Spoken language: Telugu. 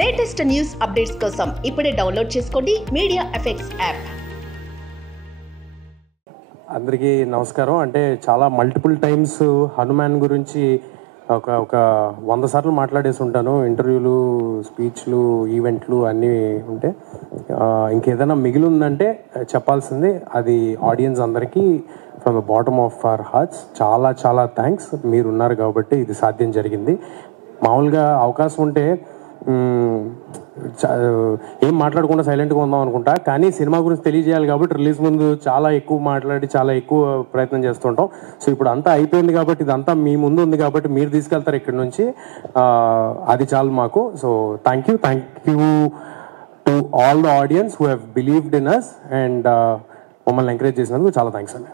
లేటెస్ట్ న్యూస్ అప్డేట్స్ కోసం ఇప్పుడే డౌన్లోడ్ చేసుకోండి మీడియా ఎఫెక్ట్స్ యాప్. అందరికీ నమస్కారం. అంటే చాలా మల్టిపుల్ టైమ్స్ హనుమాన్ గురించి ఒక 100 సార్లు మాట్లాడేసి ఉంటాను. ఇంటర్వ్యూలు, స్పీచ్లు, ఈవెంట్లు అన్నీ ఉంటే ఇంకేదైనా మిగిలి ఉందంటే చెప్పాల్సింది అది ఆడియన్స్ అందరికీ from the bottom of our hearts చాలా చాలా థ్యాంక్స్. మీరు ఉన్నారు కాబట్టి ఇది సాధ్యం జరిగింది. మామూలుగా అవకాశం ఉంటే ఏం మాట్లాడకుండా సైలెంట్గా ఉందాం అనుకుంటా, కానీ సినిమా గురించి తెలియజేయాలి కాబట్టి రిలీజ్ ముందు చాలా ఎక్కువ మాట్లాడి చాలా ఎక్కువ ప్రయత్నం చేస్తుంటాం. సో ఇప్పుడు అంతా అయిపోయింది కాబట్టి ఇదంతా మీ ముందు ఉంది కాబట్టి మీరు తీసుకెళ్తారు ఇక్కడ నుంచి, అది చాలు మాకు. So thank you to all the audience who have believed in us and మమ్మల్ని ఎంకరేజ్ చేసినందుకు చాలా థ్యాంక్స్ అండి.